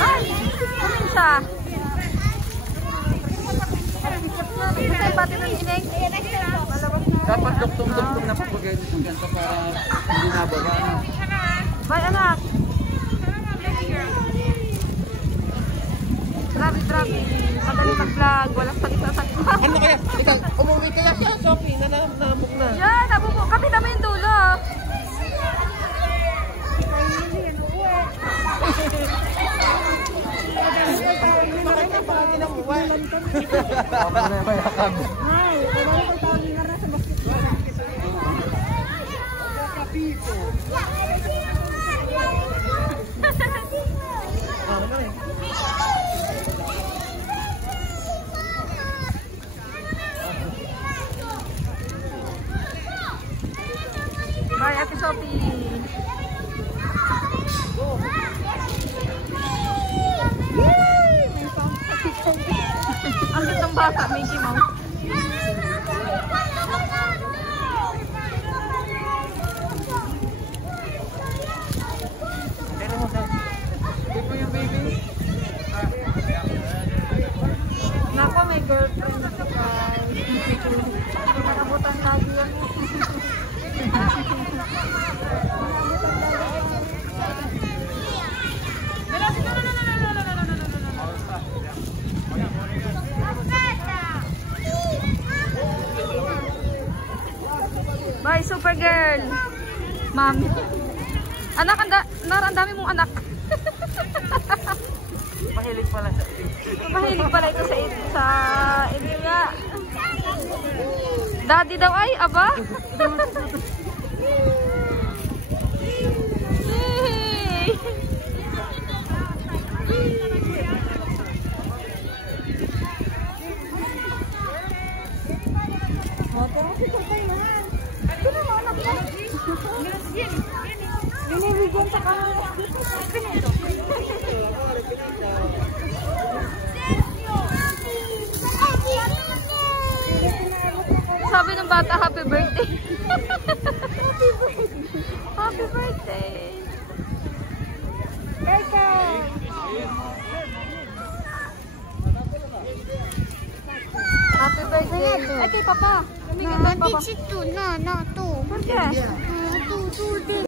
Ay! Kumin siya. Kasi pati ng ining. Dapat duktong-duktong na papagay dito ganito para hindi nababa. Bye, anak. Grabe. Madali mag-vlog. Walang salita-salita. Ano kaya? Ikaw, umuwi kaya siya, Sophie, na namok na. Yan, nabubo. Kapit naman yung dulo. Bye, Ate Sophie. Ang ganda ng bata, Mickey Mouse. Ito yung baby. Nako, may girlfriend na sa guys. Nakabutan lagi yan. Bye, Supergirl. Mami. Anak, ang dami mong anak. Mahilig pala siya. Mahilig pala ito sa inyo nga. Daddy daw ay, aba. Yay! Binibigyan sa kanila. Sabi ng bata, happy birthday. Happy birthday. Happy birthday. Ay, kay Papa. Nah, nanti situ, nah, tuh. Por qué? Tuh,